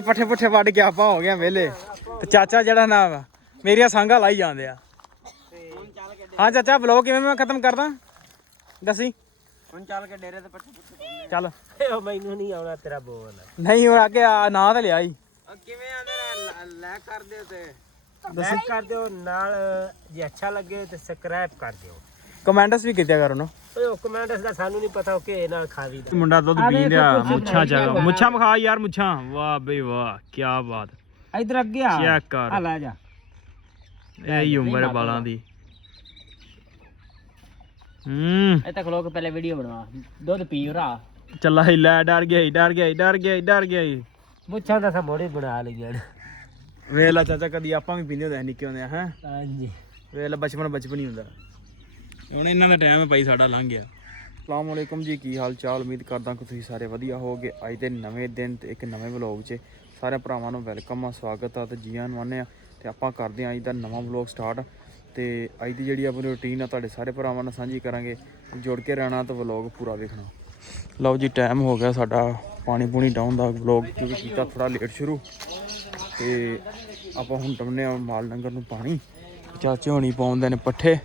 ਪੱਠੇ ਪੁੱਠੇ ਵੱਢ ਕੇ ਆਪਾਂ ਹੋ ਗਏ ਵੇਲੇ ਤੇ ਚਾਚਾ ਜਿਹੜਾ ਨਾ ਮੇਰੀਆਂ ਸੰਘਾਂ ਲਾਈ ਜਾਂਦੇ ਆ। ਹਾਂ ਚਾਚਾ ਬਲੌਗ ਕਿਵੇਂ ਮੈਂ ਖਤਮ ਕਰਦਾ ਦੱਸੀ ਹੁਣ ਚੱਲ ਕੇ ਡੇਰੇ ਤੇ ਪੱਠੇ ਪੁੱਠੇ ਚੱਲ। ਮੈਨੂੰ ਨਹੀਂ ਆਉਣਾ ਤੇਰਾ ਬੋਲ ਨਹੀਂ ਹੁਣ ਅੱਗੇ ਨਾਂ ਤਾਂ ਲਿਆ ਹੀ ਕਿਵੇਂ ਆਂਦੇ ਲਾਈਕ ਕਰ ਦਿਓ ਤੇ ਲਾਈਕ ਕਰ ਦਿਓ ਨਾਲ ਜੇ ਅੱਛਾ ਲੱਗੇ ਤੇ ਸਬਸਕ੍ਰਾਈਬ ਕਰ ਦਿਓ। ਕਮੈਂਟਸ ਵੀ ਕੀਤਾ ਕਰੋ ਨਾ। ਉਹ ਕਮੈਂਟਸ ਦਾ ਸਾਨੂੰ ਨਹੀਂ ਪਤਾ ਕਿ ਨਾਲ ਖਾਵੀ ਦਾ ਮੁੰਡਾ ਦੁੱਧ ਪੀਣ ਡਿਆ ਮੁੱਛਾਂ ਚਗਾ ਮੁੱਛਾਂ ਵਿਖਾ ਯਾਰ ਮੁੱਛਾਂ ਵਾਹ ਬਈ ਵਾਹ ਕੀ ਬਾਤ। ਇਧਰ ਅੱਗੇ ਆ ਚੈੱਕ ਕਰ ਆ ਲੈ ਜਾ ਇਹੀ ਉਮਰ ਹੈ ਬਾਲਾਂ ਦੀ। ਇੱਥੇ ਖਲੋ ਕੇ ਪਹਿਲੇ ਵੀਡੀਓ ਬਣਵਾ ਦੁੱਧ ਪੀਓ ਰਾ ਚੱਲਾ ਹੀ ਲੈ ਡਰ ਗਿਆ ਮੁੱਛਾਂ ਦਾ ਸਭੋੜੇ ਬਣਾ ਲਈ ਜੜ ਵੇਖ ਲਾ ਚਾਚਾ ਕਦੀ ਆਪਾਂ ਵੀ ਪੀਂਦੇ ਹੁੰਦੇ ਨਿੱਕੇ ਹੁੰਦੇ ਹੈ। ਹਾਂਜੀ ਵੇਖ ਲਾ ਬਚਪਨ ਹੀ ਹੁੰਦਾ। ਹੁਣ ਇਹਨਾਂ ਦਾ ਟਾਈਮ ਹੈ ਭਾਈ ਸਾਡਾ ਲੰਘ ਗਿਆ। ਅਸਲਾਮ ਵਾਲੇਕੁਮ ਜੀ ਕੀ ਹਾਲ ਚਾਲ ਉਮੀਦ ਕਰਦਾ ਕਿ ਤੁਸੀਂ ਸਾਰੇ ਵਧੀਆ ਹੋਵੋਗੇ। ਅੱਜ ਦੇ ਨਵੇਂ ਦਿਨ ਤੇ ਇੱਕ ਨਵੇਂ ਵਲੌਗ 'ਚ ਸਾਰੇ ਭਰਾਵਾਂ ਨੂੰ ਵੈਲਕਮ ਆ ਸਵਾਗਤ ਆ ਤੇ ਜੀ ਆਇਆਂ ਨੂੰ ਆਉਂਦੇ ਆ ਤੇ ਆਪਾਂ ਕਰਦੇ ਹਾਂ ਅੱਜ ਦਾ ਨਵਾਂ ਵਲੌਗ ਸਟਾਰਟ। ਤੇ ਅੱਜ ਦੀ ਜਿਹੜੀ ਆਪਣੀ ਰੂਟੀਨ ਆ ਤੁਹਾਡੇ ਸਾਰੇ ਭਰਾਵਾਂ ਨਾਲ ਸਾਂਝੀ ਕਰਾਂਗੇ। ਜੁੜ ਕੇ ਰਹਿਣਾ ਤੇ ਵਲੌਗ ਪੂਰਾ ਵੇਖਣਾ। ਲਓ ਜੀ ਟਾਈਮ ਹੋ ਗਿਆ ਸਾਡਾ ਪਾਣੀ ਪੂਣੀ ਡਾਊਨ ਦਾ ਵਲੌਗ ਕਿਉਂਕਿ ਕੀਤਾ ਥੋੜਾ ਲੇਟ ਸ਼ੁਰੂ ਤੇ ਆਪਾਂ ਹੁਣ ਡਾਉਂਦੇ ਆ ਮਾਲ ਡੰਗਰ ਨੂੰ ਪਾਣੀ। ਚਾਚੇ ਹੋਣੀ ਪਾਉਂਦੇ ਨੇ ਪੱਠੇ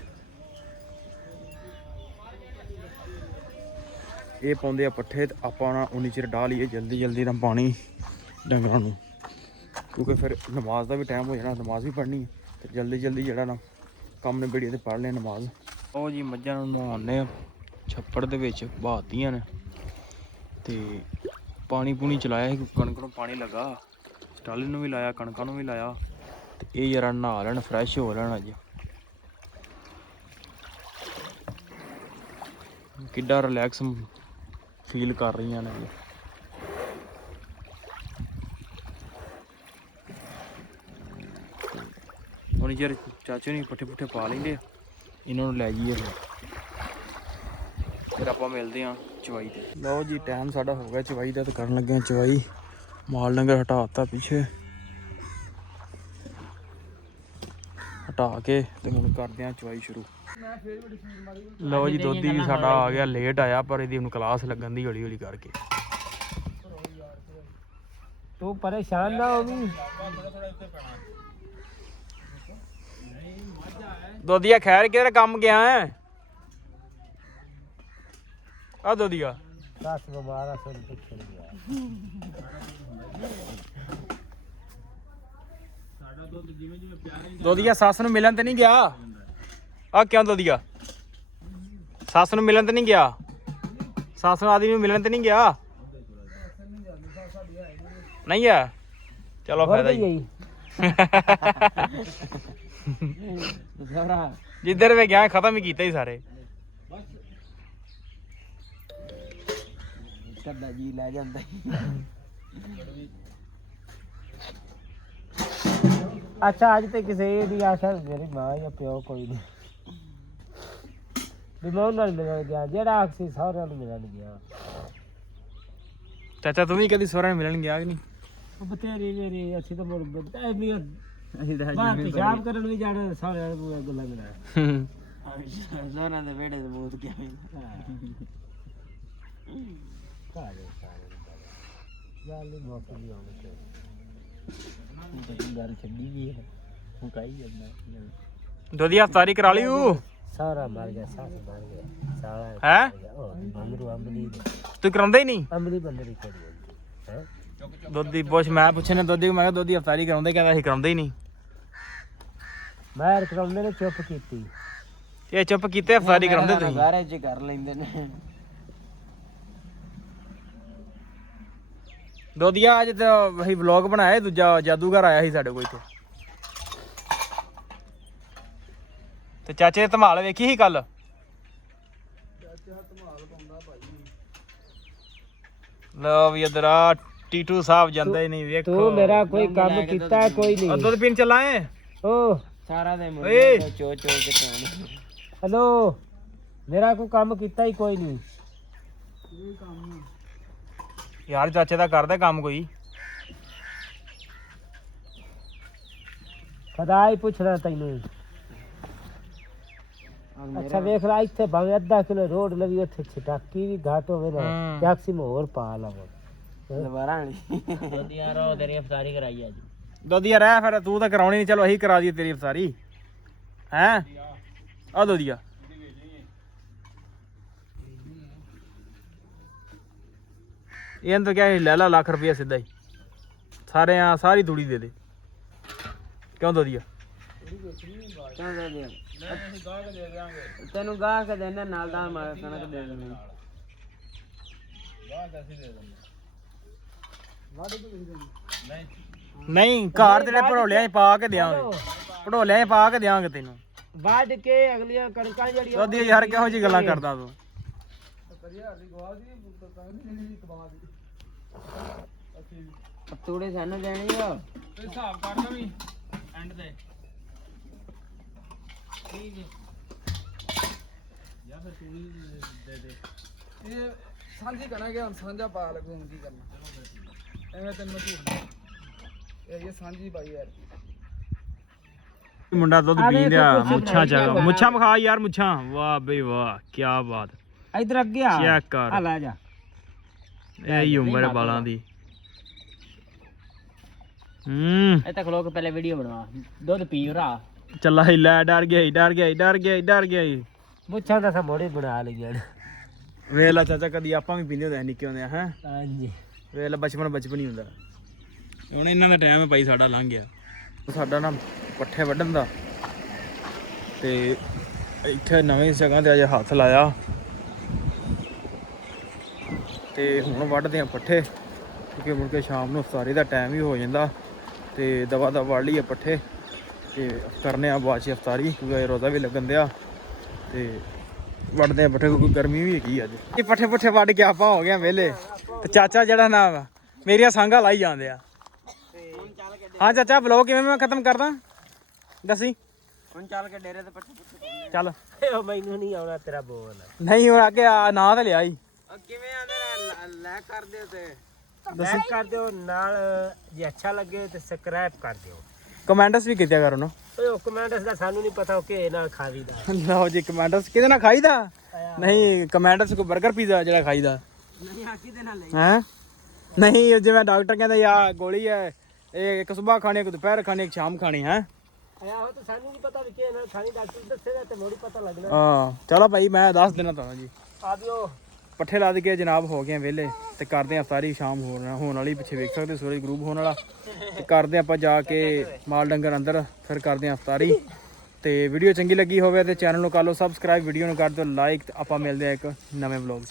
ਇਹ ਪਾਉਂਦੇ ਆ ਪੱਠੇ ਤੇ ਆਪਾਂ ਨਾ ਉਨੀ ਚਿਰ ਡਾਹ ਲਈਏ ਜਲਦੀ ਨਾਲ ਪਾਣੀ ਡੰਗਰਾਂ ਨੂੰ ਕਿਉਂਕਿ ਫਿਰ ਨਮਾਜ਼ ਦਾ ਵੀ ਟਾਈਮ ਹੋ ਜਾਣਾ ਨਮਾਜ਼ ਵੀ ਪੜ੍ਹਨੀ ਤੇ ਜਲਦੀ ਜਿਹੜਾ ਨਾ ਕੰਮ ਨਿਬੇੜੀਏ ਤੇ ਪੜ੍ਹ ਲਿਆ ਨਮਾਜ਼। ਉਹ ਜੀ ਮੱਝਾਂ ਨੂੰ ਨਹਾਉਂਦੇ ਆ ਛੱਪੜ ਦੇ ਵਿੱਚ ਬਹਾਤੀਆਂ ਨੇ ਤੇ ਪਾਣੀ ਪੂਣੀ ਚਲਾਇਆ ਸੀ ਕਣਕ ਨੂੰ ਪਾਣੀ ਲੱਗਾ ਟਾਲੀ ਨੂੰ ਵੀ ਲਾਇਆ ਕਣਕਾਂ ਨੂੰ ਵੀ ਲਾਇਆ ਤੇ ਇਹ ਯਾਰ ਨਹਾ ਲੈਣ ਫਰੈਸ਼ ਹੋ ਲੈਣ। ਅੱਜ ਕਿੱਡਾ ਰਿਲੈਕਸ ਫੀਲ ਕਰ ਰਹੀਆਂ ਨੇ। ਹੁਣ ਯਾਰ ਚਾਚੇ ਨੇ ਪੱਠੇ ਪੁੱਠੇ ਪਾ ਲੈਂਦੇ ਇਹਨਾਂ ਨੂੰ ਲੈ ਜਾਈਏ ਫਿਰ ਆਪਾਂ ਮਿਲਦੇ ਹਾਂ ਚਵਾਈ ਤੇ। ਲਓ ਜੀ ਟਾਈਮ ਸਾਡਾ ਹੋ ਗਿਆ ਚਵਾਈ ਦਾ ਤੇ ਕਰਨ ਲੱਗੇ ਹਾਂ ਚਵਾਈ। ਮਾਲ ਡੰਗਰ ਹਟਾਤਾ ਪਿੱਛੇ ਹਟਾ ਕੇ ਤੇ ਹੁਣ ਕਰਦੇ ਹਾਂ ਚਵਾਈ ਸ਼ੁਰੂ। ਲਓ ਜੀ ਦੋਧੀ ਵੀ ਸਾਡਾ ਆ ਗਿਆ ਲੇਟ ਆਇਆ ਪਰ ਇਹਦੀ ਹੁਣ ਕਲਾਸ ਲੱਗਣ ਦੀ ਹੌਲੀ ਕਰਕੇ। ਤੂੰ ਪਰੇਸ਼ਾਨ ਨਾ ਹੋਵੀਂ। ਦੋਧੀਆ ਖੈਰ ਕਿਹੜਾ ਕੰਮ ਗਿਆ ਹੈ ਆ ਦੋਧੀਆ 10 12 ਸਾਲ ਪਿੱਛੇ ਗਿਆ ਸਾਡਾ ਦੁੱਧ ਜਿਵੇਂ ਪਿਆਰੇ ਦੋਧੀਆ ਸੱਸ ਨੂੰ ਮਿਲਣ ਤੇ ਨਹੀਂ ਗਿਆ ਆ ਕਿਉਂ ਦੋਧੀਆ ਸੱਸ ਨੂੰ ਮਿਲਣ ਤੇ ਨਹੀਂ ਗਿਆ ਸੱਸ ਨੂੰ ਆਦਮੀ ਨੂੰ ਮਿਲਣ ਤੇ ਨਹੀਂ ਗਿਆ ਨਹੀਂ ਆ ਚਲੋ ਫਾਇਦਾ ਹੀ ਜਿੱਧਰ ਵੇ ਗਿਆ ਖਤਮ ਹੀ ਕੀਤਾ ਹੀ ਸਾਰੇ। ਕੱਡਾ ਜੀ ਲੈ ਜਾਂਦਾ ਅੱਛਾ ਅੱਜ ਤੇ ਕਿਸੇ ਦੀ ਆਸ਼ਾ ਮੇਰੀ ਮਾਂ ਜਾਂ ਪਿਓ ਕੋਈ ਨਹੀਂ ਬਿਮਾਰ ਨਾਲ ਮਿਲਣ ਗਿਆ ਜਿਹੜਾ ਅਕਸੀ ਸਾਰਿਆਂ ਨੂੰ ਮਿਲਣ ਗਿਆ। ਚਾਚਾ ਤੂੰ ਵੀ ਕਦੀ ਸਹੁਰਿਆਂ ਨੂੰ ਮਿਲਣ ਗਿਆ ਕਿ ਨਹੀਂ? ਉਹ ਬਤੇਰੀ ਮੇਰੀ ਅਸੀਂ ਤਾਂ ਮੁੜ ਅਸੀਂ ਤਾਂ ਪਿਸ਼ਾਬ ਕਰਨ ਵੀ ਜਾਣਾ ਸਾਰਿਆਂ ਨੂੰ ਗੱਲਾਂ ਮਿਲਾ ਦੋਨਾਂ ਦੇ ਵਿਹੜੇ ਤੇ ਬਹੁਤ ਗਿਆ ਗੱਲ ਛੱਡੀ ਵੀ ਹੈ ਹੁਣ ਕਾਈ ਜਾਂਦਾ ਦੋਧੀਆ ਅਫਤਾਰੀ ਕਰਾ ਲਈ ਉਹ ਸਾਰਾ ਮਰ ਗਿਆ ਸਾਸ ਮਰ ਗਿਆ ਸਾਰਾ ਹੈ ਬੰਦਰੂ ਅੰਬਲੀ ਤੂੰ ਕਰਾਉਂਦਾ ਹੀ ਨਹੀਂ ਅੰਬਲੀ ਬੰਦਰੀ ਕਰੀ ਹੈ ਦੋਧੀ ਪੁੱਛ ਮੈਂ ਪੁੱਛਣਾ ਦੋਧੀ ਮੈਂ ਕਿਹਾ ਦੋਧੀ ਅਫਤਾਰੀ ਕਰਾਉਂਦੇ ਕਹਿੰਦਾ ਅਸੀਂ ਕਰਾਉਂਦੇ ਹੀ ਨਹੀਂ। ਮੈਂ ਕਰਾਉਂਦੇ ਨੇ ਚੁੱਪ ਕੀਤੀ ਇਹ ਚੁੱਪ ਕੀਤੇ ਅਫਤਾਰੀ ਕਰਾਉਂਦੇ ਤੁਸੀਂ ਸਾਰੇ ਚ ਕਰ ਲੈਂਦੇ ਨੇ। ਦੋਧੀਆ ਅੱਜ ਤਾਂ ਅਸੀਂ ਵਲੌਗ ਬਣਾਇਆ ਦੂਜਾ ਜਾਦੂਗਰ ਆਇਆ ਸੀ ਸਾਡੇ ਕੋਲ ਇੱਥੇ ਤੇ ਚਾਚੇ ਧਮਾਲ ਵੇਖੀ ਸੀ ਕੱਲ। ਲਓ ਵੀ ਇਧਰ ਆ ਟੀਟੂ ਸਾਹਿਬ ਜਾਂਦਾ ਹੀ ਨਹੀਂ ਵੇਖੋ। ਤੂੰ ਮੇਰਾ ਕੋਈ ਕੰਮ ਕੀਤਾ ਕੋਈ ਨਹੀਂ। ਦੁੱਧ ਪੀਣ ਚੱਲਾਂ ਏ ਓ ਸਾਰਾ ਦੇ ਓਏ ਚੋ ਕੇ ਪਾਉਣ ਹੈਲੋ ਮੇਰਾ ਕੋਈ ਕੰਮ ਕੀਤਾ ਹੀ ਕੋਈ ਨਹੀਂ। ਯਾਰ ਚਾਚੇ ਦਾ ਕਰਦਾ ਕੰਮ ਕੋਈ ਖੁਦਾ ਹੀ ਪੁੱਛਦਾ ਤੈਨੂੰ। ਅੱਛਾ ਵੇਖ ਲੈ ਇੱਥੇ ਭਾਵੇਂ ਅੱਧਾ ਕਿਲੋ ਰੋਡ ਲਵੀ ਉੱਥੇ ਛਟਾਕੀ ਵੀ ਘਾਟ ਹੋਵੇ ਨਾ ਟੈਕਸੀ ਮੈਂ ਹੋਰ ਪਾ ਲਵਾਂ ਦੁਬਾਰਾ ਵਾਲੀ ਦੋਦੀਆਂ ਰੋ ਤੇਰੀ ਅਫਤਾਰੀ ਕਰਾਈ ਅੱਜ ਦੋਦੀਆ ਰਹਿ ਫਿਰ ਤੂੰ ਤਾਂ ਕਰਾਉਣੀ ਨਹੀਂ ਚਲੋ ਅਸੀਂ ਕਰਾ ਦਈਏ ਤੇਰੀ ਅਫਤਾਰੀ ਹੈ ਆ ਦੋਦੀਆ ਇਹਨਾਂ ਤੋਂ ਕਿਹਾ ਲੈ ਲਾ ਲੱਖ ਰੁਪਇਆ ਸਿੱਧਾ ਹੀ ਸਾਰੀ ਤੂੜੀ ਦੇ ਦੇ ਕਿਉਂ ਦੋਦੀਆ ਕਿਉਂ ਦੇ ਦੇ ਤੈਨੂੰ ਗਾਹ ਕੇ ਦੇਣਾ ਨਾਲ ਦਾ ਮਾਰ ਕਣਕ ਦੇ ਦੇਣੀ ਨਹੀਂ ਘਰ ਤੇਰੇ ਭੜੋਲਿਆਂ 'ਚ ਪਾ ਕੇ ਦਿਆਂਗੇ ਭੜੋਲਿਆਂ 'ਚ ਪਾ ਕੇ ਦਿਆਂਗੇ ਤੈਨੂੰ ਵੱਢ ਕੇ ਅਗਲੀਆਂ ਕਣਕਾਂ ਜਿਹੜੀਆਂ ਦੋਦੀਆ ਯਾਰ ਕਿਹੋ ਜੀ ਗੱਲਾਂ ਕਰਦਾ ਤੂੰ ਤੂੜੇ ਸਾਨੂੰ ਦੇਣੀ ਆ ਹਿਸਾਬ ਕਰ ਲਵੀਂ ਐਂਡ ਤੇ ਠੀਕ ਹੈ ਜਾਂ ਫਿਰ ਤੂੰ ਹੀ ਦੇ ਦੇ ਇਹ ਸਾਂਝੀ ਕਰਾਂਗੇ ਹੁਣ ਸਾਂਝਾ ਪਾ ਲੱਗੂ ਹੁਣ ਕੀ ਕਰਨਾ ਐਵੇਂ ਤੈਨੂੰ ਮੈਂ ਝੂਠ ਇਹ ਸਾਂਝੀ ਪਾਈ ਯਾਰ ਮੁੰਡਾ ਦੁੱਧ ਪੀ ਲਿਆ ਮੁੱਛਾਂ ਚਾਗਾ ਮੁੱਛਾਂ ਵਿਖਾ ਯਾਰ ਮੁੱਛਾਂ ਵਾਹ ਬਈ ਵਾਹ ਕੀ ਬਾਤ ਇਧਰ ਅੱਗੇ ਆ ਚੈੱਕ ਕਰ ਆ ਲੈ ਜਾ ਇਹ ਹੀ ਉਮਰ ਹੈ ਬਾਲਾਂ ਦੀ ਇੱਥੇ ਖਲੋ ਕੇ ਪਹਿਲੇ ਵੀਡੀਓ ਬਣਵਾ ਦੁੱਧ ਪੀ ਰਾ ਚੱਲਾ ਹੀ ਲੈ ਡਰ ਗਿਆ ਮੁੱਛਾਂ ਦਾ ਸਭ ਬੜੀ ਬਣਾ ਲਈ ਯਾਰ ਵੇਖ ਲਾ ਚਾਚਾ ਕਦੀ ਆਪਾਂ ਵੀ ਪੀਂਦੇ ਹੁੰਦੇ ਨਿੱਕੇ ਹੁੰਦੇ ਆ ਹੈ ਹਾਂਜੀ ਵੇਖ ਲਾ ਬਚਪਨ ਹੀ ਹੁੰਦਾ ਹੁਣ ਇਹਨਾਂ ਦਾ ਟਾਈਮ ਹੈ ਭਾਈ ਸਾਡਾ ਲੰਘ ਗਿਆ ਸਾਡਾ ਨਾ ਪੱਠੇ ਵੱਢਣ ਦਾ ਤੇ ਇੱਥੇ ਨਵੀਂ ਜਗ੍ਹਾ ਤੇ ਅਜੇ ਹੱਥ ਲਾਇਆ ਤੇ ਹੁਣ ਵੱਢਦੇ ਆ ਪੱਠੇ ਕਿਉਂਕਿ ਮੁੜ ਕੇ ਸ਼ਾਮ ਨੂੰ ਅਫਤਾਰੀ ਦਾ ਟਾਈਮ ਵੀ ਹੋ ਜਾਂਦਾ ਤੇ ਦਵਾ ਦਾ ਵੱਢ ਲਈਏ ਪੱਠੇ ਤੇ ਕਰਨੇ ਆ ਬਾਅਦ 'ਚ ਅਫਤਾਰੀ ਕਿਉਂਕਿ ਰੋਜ਼ਾ ਵੀ ਲੱਗਣ ਦਿਆ ਤੇ ਵੱਢਦੇ ਆ ਪੱਠੇ ਕਿਉਂਕਿ ਗਰਮੀ ਵੀ ਹੈਗੀ ਅੱਜ ਇਹ ਪੱਠੇ ਵੱਢ ਕੇ ਆਪਾਂ ਹੋ ਗਏ ਵਿਹਲੇ ਤੇ ਚਾਚਾ ਜਿਹੜਾ ਨਾ ਵਾ ਮੇਰੀਆਂ ਸਾਂਘਾਂ ਲਾਈ ਜਾਂਦੇ ਆ ਹਾਂ ਚਾਚਾ ਬਲੌਗ ਕਿਵੇਂ ਮੈਂ ਖਤਮ ਕਰਦਾ ਦੱਸੀ ਹੁਣ ਚੱਲ ਕੇ ਡੇਰੇ ਤੇ ਪੱਠੇ ਚੱਲ ਉਹ ਮੈਨੂੰ ਨਹੀਂ ਆਉਣਾ ਤੇਰਾ ਬੋਲ ਨਹੀਂ ਹੁਣ ਅੱਗੇ ਨਾਂ ਤਾਂ ਲਿਆ ਹੀ ਕਿਵੇਂ ਆਂਦੇ ਲੈ ਕਰ ਦਿਓ ਤੇ ਲਾਈਕ ਕਰ ਦਿਓ ਨਾਲ ਜੇ ਅੱਛਾ ਲੱਗੇ ਤੇ ਸਬਸਕ੍ਰਾਈਬ ਕਰ ਦਿਓ ਕਮੈਂਟਸ ਵੀ ਕੀਤਾ ਕਰੋ ਨਾ ਓਏ ਉਹ ਕਮੈਂਟਸ ਦਾ ਸਾਨੂੰ ਨਹੀਂ ਪਤਾ ਉਹ ਕਿ ਨਾਲ ਖਾਵੀਦਾ ਲਓ ਜੀ ਕਮੈਂਟਸ ਕਿਹਦੇ ਨਾਲ ਖਾਈਦਾ ਨਹੀਂ ਕਮੈਂਟਸ ਕੋ 버ਗਰ ਪੀਜ਼ਾ ਜਿਹੜਾ ਖਾਈਦਾ ਨਹੀਂ ਆ ਕਿਹਦੇ ਨਾਲ ਲਈ ਹੈ ਨਹੀਂ ਜਿਵੇਂ ਡਾਕਟਰ ਕਹਿੰਦਾ ਯਾ ਗੋਲੀ ਹੈ ਇਹ ਇੱਕ ਸਵੇਰ ਖਾਣੀ ਇੱਕ ਦੁਪਹਿਰ ਖਾਣੀ ਇੱਕ ਸ਼ਾਮ ਖਾਣੀ ਹੈ ਆਇਆ ਉਹ ਤਾਂ ਸਾਨੂੰ ਨਹੀਂ ਪਤਾ ਵੀ ਕਿ ਨਾਲ ਖਾਣੀ ਡਾਕਟਰ ਦੱਸੇਗਾ ਤੇ ਮੋੜੀ ਪਤਾ ਲੱਗਣਾ ਹਾਂ ਚਲੋ ਭਾਈ ਮੈਂ ਦੱਸ ਦੇਣਾ ਤੁਹਾਨੂੰ ਜੀ ਆ ਦਿਓ ਪੱਠੇ ਲਾ ਦੇ ਕੇ ਜਨਾਬ ਹੋ ਗਏ ਵਿਹਲੇ ਤੇ ਕਰਦੇ ਆ ਸਾਰੀ ਸ਼ਾਮ ਹੋਣ ਵਾਲੀ ਪਿੱਛੇ ਵੇਖ ਸਕਦੇ ਸੂਰਜ ਗਰੂਬ ਹੋਣ ਵਾਲਾ ਤੇ ਕਰਦੇ ਆਪਾਂ ਜਾ ਕੇ ਮਾਲ ਡੰਗਰ ਅੰਦਰ ਫਿਰ ਕਰਦੇ ਆ ਇਫਤਾਰੀ ਤੇ ਵੀਡੀਓ ਚੰਗੀ ਲੱਗੀ ਹੋਵੇ ਤੇ ਚੈਨਲ ਨੂੰ ਕਰ ਲਓ ਸਬਸਕ੍ਰਾਈਬ ਵੀਡੀਓ ਨੂੰ ਕਰ ਦਿਓ ਲਾਈਕ ਆਪਾਂ ਮਿਲਦੇ ਆ ਇੱਕ ਨਵੇਂ ਵਲੌਗ